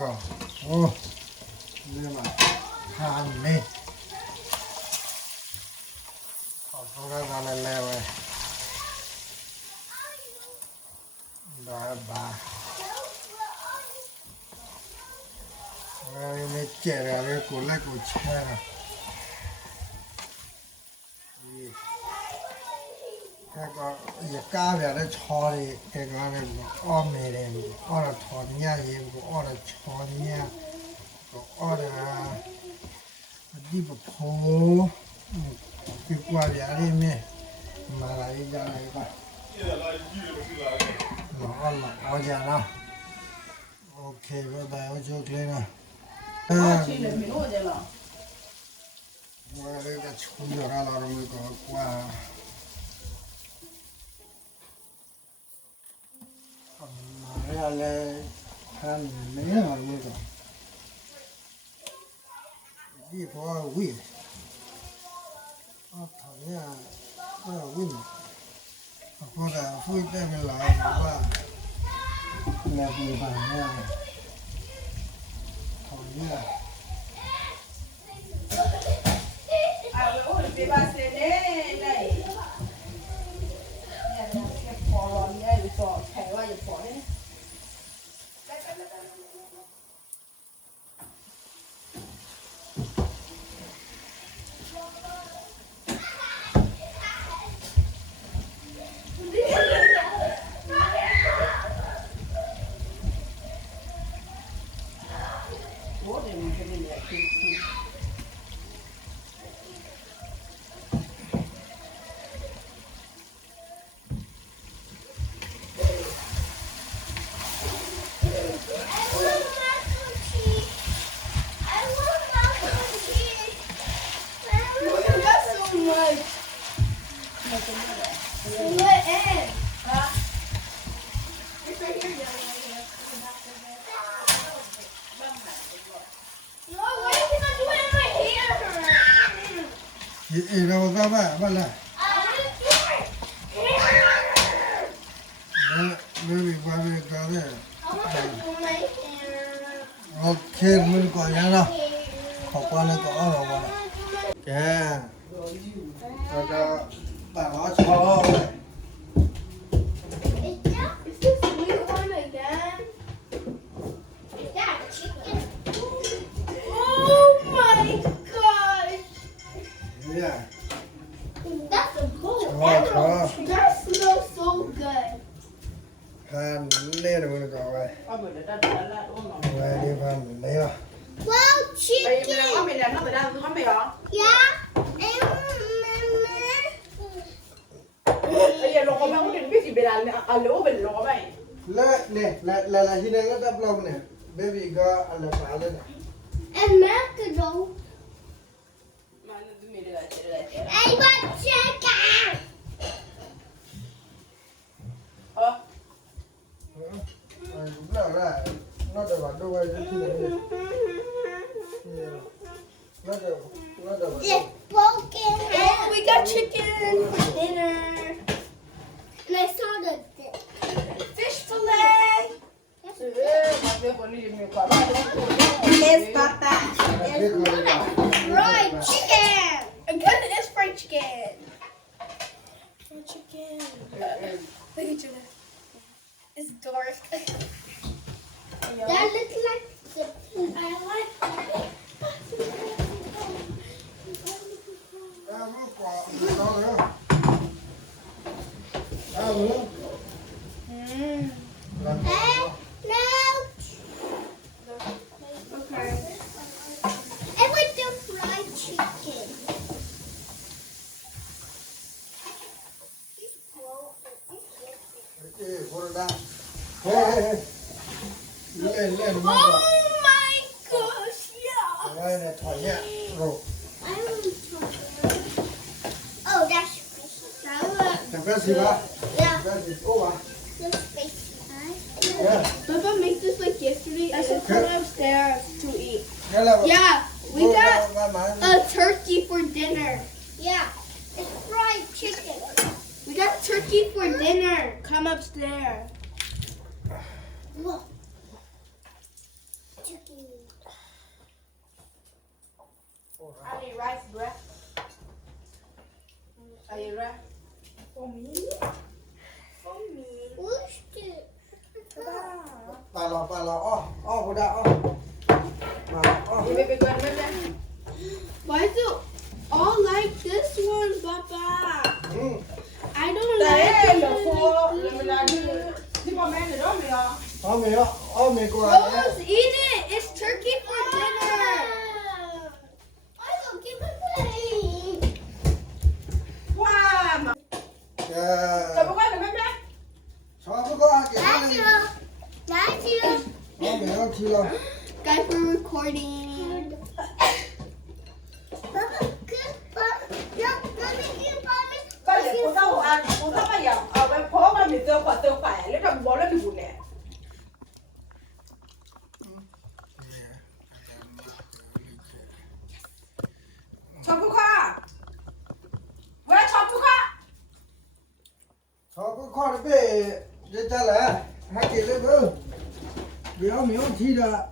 go. Oh, look at that. Me. Oh, look at that level. Đó Nó chè ra cái củ lấy củ chè này. Cái có giờ cá về nó cho đi cái này ôm này này ôm là thọ nha gì cũng ôm là cho nha cũng ôm là đi bộ phố đi qua về đi mẹ mà lại đi ra này cả nó là ôm ra nào ok bye bye ôm chúc lên nào qua đây cái chun rồi ra rồi mới có qua mà đây han mấy rồi mới có đi qua quỷ thằng nha có quỷ có là phui tay mình lại qua là người bạn nha thằng nha Đi ba xe đấy này. Cái phò lon này bị phò thẻ qua bị phò đấy. Bố thì mình phải đi lại thì gì đâu ra vậy là Baby, baby, baby. Ok, mình có nhà nào. Học qua này có rồi qua này. Kìa. Rồi cho bà nó cho. Yeah. That's a bowl. Cho. That smells so good. Phan lên rồi mình có vậy. Vậy đi phan lấy à. Wow, chicken. Yeah. La hina la tap log ne. Baby ga ala pala na. And macaroni. I want chicken. No, right. Not the one. Don't worry. Not the one. It's broken. Oh, we got chicken for dinner. And I saw the fish fillet. It's got that. Fried chicken. Because it is fried chicken. Fried chicken. Look at you. It's dark. That looks like the I like it. No. Okay. I want the fried chicken. Lên Oh my gosh, yeah. đây là thỏi nhẹ rồi I want chocolate. Oh, that's spicy. chẳng có gì ba Yeah, cái gì ô à that's spicy. yeah Papa makes this like yesterday. I said come upstairs to eat. cái là Yeah, we got ba a turkey for dinner. Yeah, it's fried chicken. We got turkey for dinner. Come upstairs. Look. ice breath. Are you ready? For me? For me. Bà lò cô đã Baby, go ahead, baby. Why do all like this one, Papa? I don't Đây, like là it. cô, là mình làm như đi vào men rồi đó mày à. mày cô Rose, eat it. It's turkey for dinner. I don't give a thing. Wow, mà. Rồi bố quay mày mẹ. Sao có ăn kìa That's you. mày ăn chi đâu Guys, we're recording. Coi vậy cô tao ăn, cô tao bây giờ ở bên phố mà mình tiêu khỏe, lấy trong bố lấy đủ nè. 청국화! 왜 청국화? sao có con về để ta lại hai chị lên cơ vì ông miếng chi đã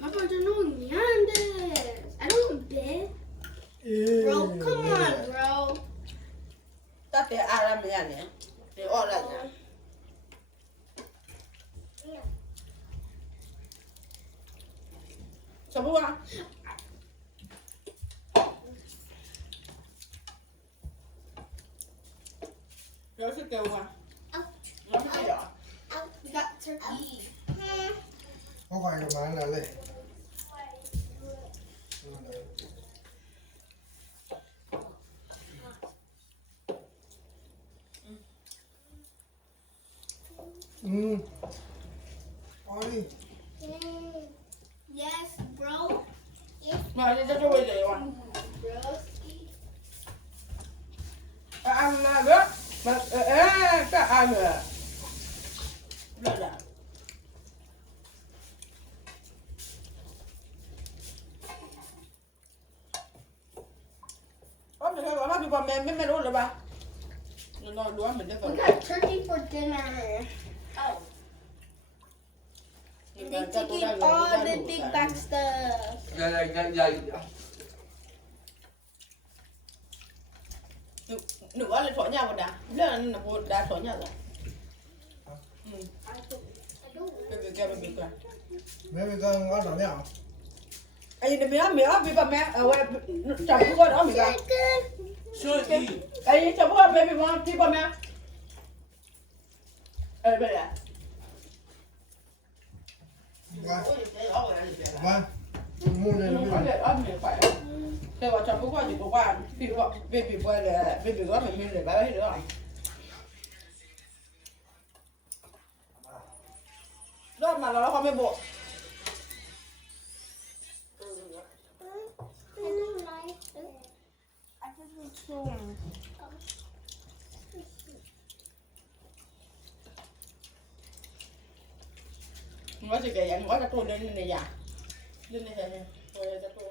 Papa, I don't know this. I don't want this. Bro, come on, bro. Ta để ai làm gì nè? Để ở lại nhá. 청국화. Nhớ sức kêu mà. Nhớ sức kêu rõ. We got turkey. không phải là mà là lên Ôi Yes, bro. Mà đi cho bây giờ mà. Broski. Ăn là bữa. Mà các ăn nữa. Được rồi. Ủa mình có bị bò mềm mềm luôn rồi bà. Nó nói đùa mình đấy We phải. got turkey for dinner. Oh. And they taking all the big back stuff. Nửa lên thổi nhau một đá. Lên là một đá thổi nhau rồi. Bên kia. mấy cái con có đỏ nhạo Ai này mía bị bà mẹ ở ngoài chồng của đó mình ra. Ai chồng của baby mom bị bà mẹ. Bây giờ. vâng mua này Nó có thể ăn mình phải. Thế mà chồng của chị của qua baby boy là baby có mình để bán hết nữa rồi. Đó mà nó không biết bộ. Nó chỉ cái anh nói là tôi lên này giả. Lên này này. Tôi cho tôi.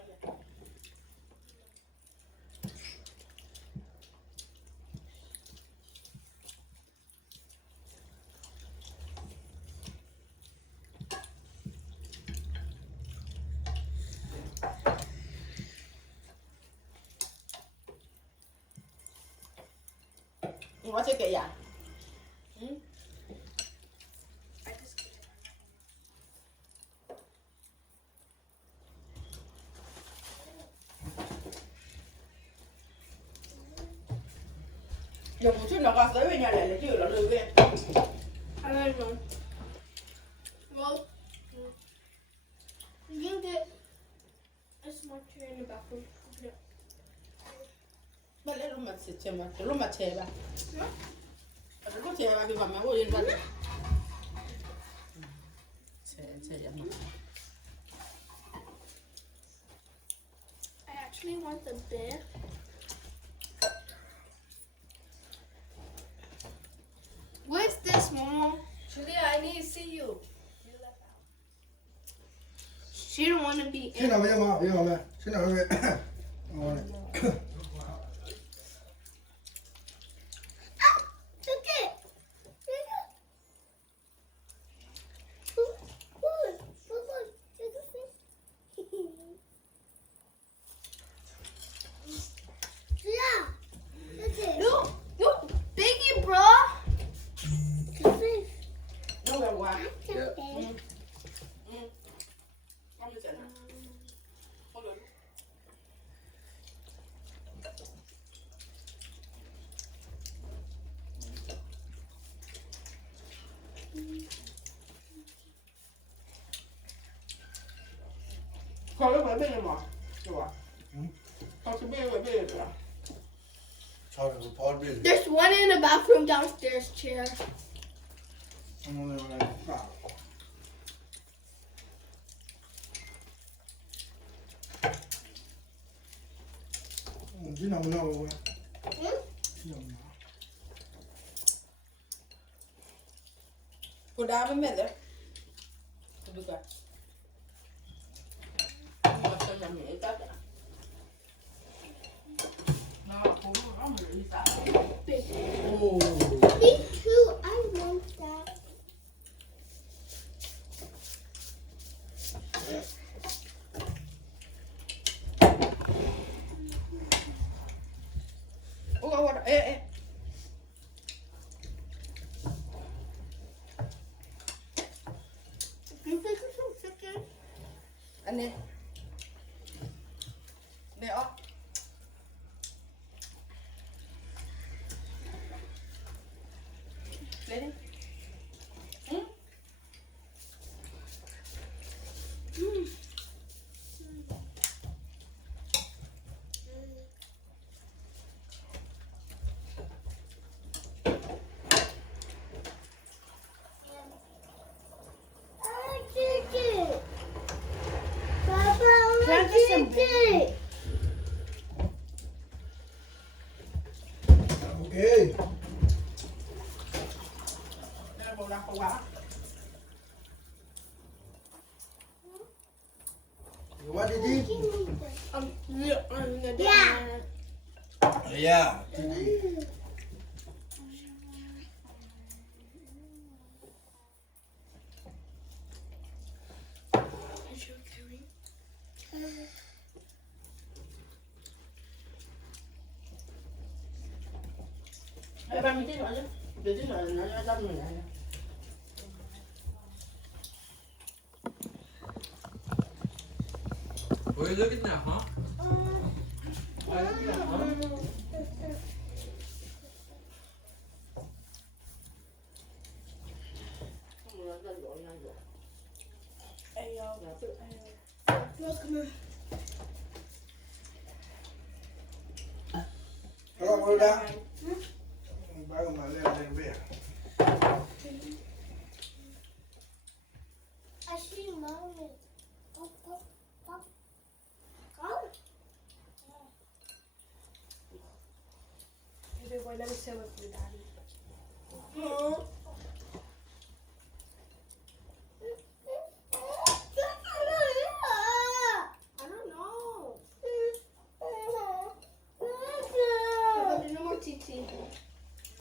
Nó chỉ cái giả. Giờ một chút nó có tới bên nhà lại là chưa nó lười về. I don't know. Well, you can get a small tray in the bathroom. Mà lấy lúc mà chè mà, lúc mà chè bà. Lúc có chè bà thì bà mẹ vô yên bà. Chè vậy mà. I actually want the bib. What's this, Mom? Julia, I need to see you. She don't want to be thế in. nào bây giờ mà bây giờ mà thế nào bây giờ Look it. Look. Look. Look. Look. เขาจะไปเป็นยังไงจังหวะเขาจะเป็นไปเป็นยังไง Charlie was part of it. There's one in the bathroom downstairs chair. I'm only like, wow. You know, no. You know, กูด่าไม่แม่เลยดูกันมาชนยังไม่ได้จ้ะน้าผมเอามาเลยจ้ะ Oh. Me too. I want that. โอ้โหเอ๊ะ You think it's some chicken? อันนี้เดี๋ยวเล่น I did it. Papa, I Can I get some did it. Okay. แม่บอกรักเขาว่า What did he? Yeah. Yeah. Ê, ba mình tí nữa chứ. Để tí nữa nó đâm mình lại nè. Will you look at now, huh? Why look at that, huh? Không rồi, lên gọi nhanh rồi. Ayo. Là tự- Hello, what that? Back on my little bit. I see mommy. Pop, pop, pop. Come. Baby boy, let me sit with you, daddy. I don't know. No more TT.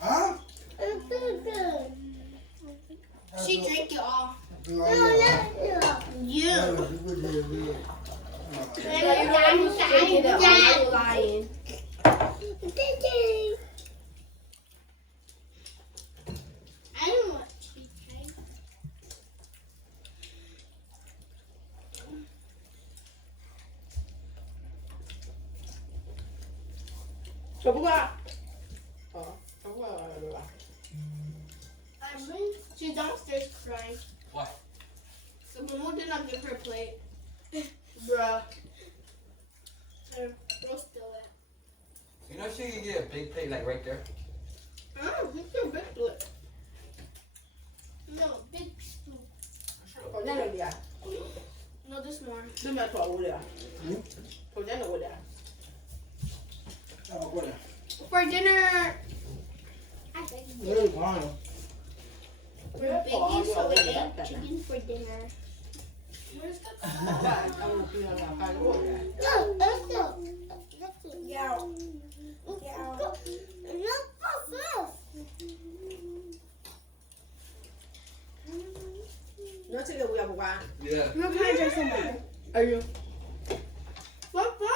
Huh? She drank it all. You. You. Daddy was drinking it all. You're lying. I don't want she drank. Chụp qua. Chụp qua rồi à. She's downstairs crying. Why? So Momo did not give her a plate. Bruh. Throw still it. You know she can get a big plate like right there. Oh, it's your big plate. No, big spoon. Còn nhá rồi đi à. No, this more. Đưa mẹ thỏ vô đi à. Còn nhá rồi đi à. Oh, what? For dinner. I think Very fine. we're baking, so we ate chicken for dinner. Where's the Ba, ông kia là phải rồi. No, let's go. Yeah. Yeah. Nó sẽ được làm qua. Yeah. We're gonna drink some more. Are you? Papa!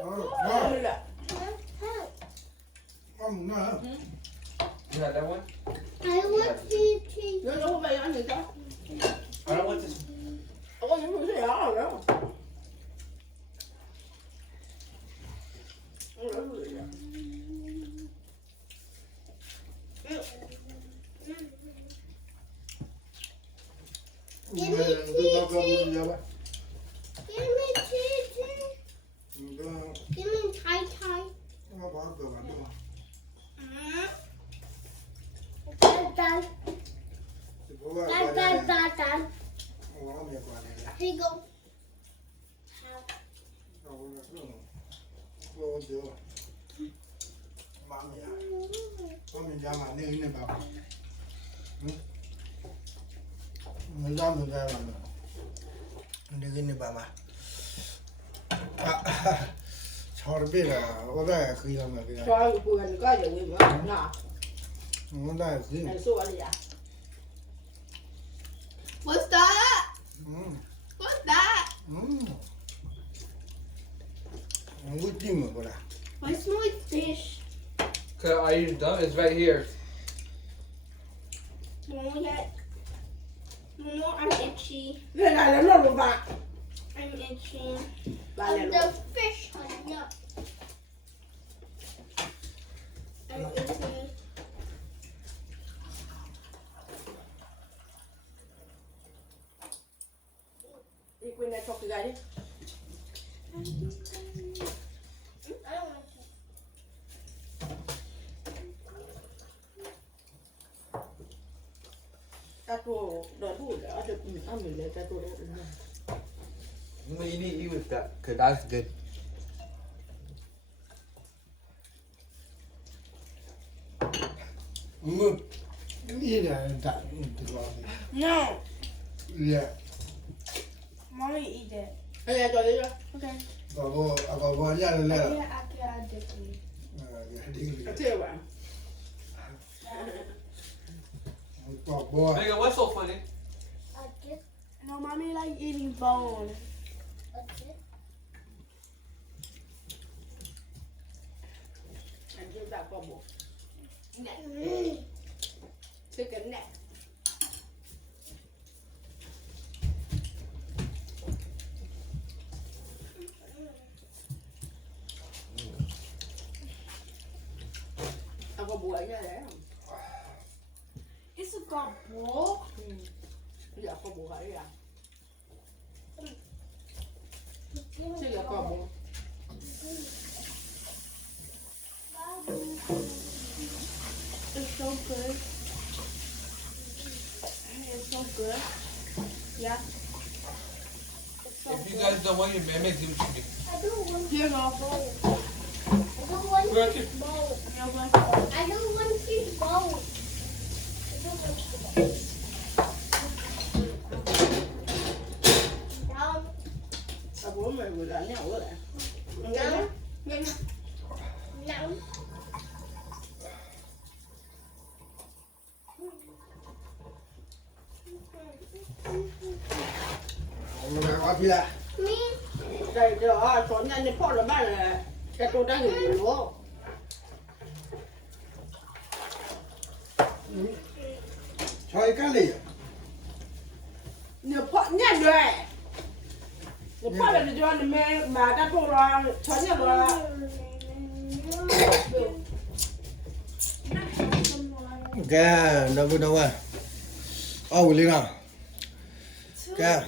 Oh, Nó no. đi là. No. You had that one? I want to Nó đâu vậy anh gì đó. I don't want this. Có những cái gì đó rồi đó. Give me Titi. Give me Titi. Give me Tai Tai. Dad. Dad. Here you go. Mami llama, ni papá. Me llama, ni papá. Chào biết là có đây khi làm cái này. Cho bữa ăn có gì vậy nè. Có đây khi. Này số gì à? What's that? What's that? Không có chim mà có đây. I smell like fish. Okay, are you done? It's right here. Mom, yet. Mom, I'm itchy. Cái này là nó luôn bạn. I'm itchy. Bà này The luôn. fish honey. No. I'm itchy. Đi quên này cho cái gái đi. I don't want to. Cái đồ đỡ đủ để được mình ăn mình lấy cái đồ đó. You need to eat with that, cause that's good. Đi là tại từ đó. No. Yeah. Mommy eat it. Đây là cho đi cho. Okay. Có nhà lên Yeah, là. I can dip me. Cái thiêu bạn. Có Megan, what's so funny? No, mommy like eating bone. Anh chưa đặt qua bụng. Cái này. Ăn qua bụng ấy nha đấy. It's a god ball. Giờ qua bụng ấy à? Chứ giờ qua bụng. It's so good. It's so good. Yeah. It's so If you good. guys don't want your meme, give it to me. I don't want Here you go. I don't want Where fish bowl. Here you go. I don't want fish bowl. I don't want fish bowl. Down. À bố mày vừa đánh nhau rồi đấy. Down. Nghe nha. Down. là. Me. Đây giờ cho nhanh đi phô là ba là cái tôi đang hiểu luôn. Chơi cái gì? Nhiều phô nhanh rồi. Nhiều phô là cho anh mẹ mà đã tôi là cho nhanh rồi. Cái đâu à? Ô lý nào? Cái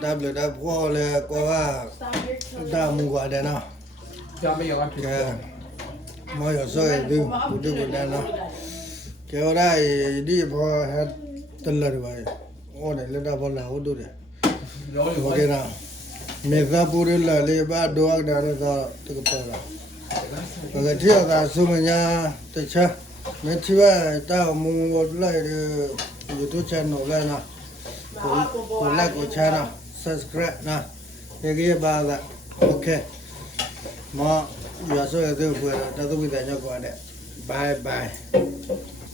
đáp lời đáp qua là qua đáp mua qua đây nào? Tell me your lunch. Cái mọi người soi đi đây nào? Cái ở đây đi vào hết tên là vậy. Ở đây là đáp là ở đâu đấy? The only Ok one. nào? Mezapuri là lấy ba đồ ăn đó là tự có ra. Cái thiêu là số mình nha, tự chơi. Mình chỉ là tao mua một lại YouTube channel này nè, của like của channel, subscribe nè, cái ba là ok. Mà giờ số cái thứ vừa là tao tôi bây giờ nhau qua đây. Bye bye.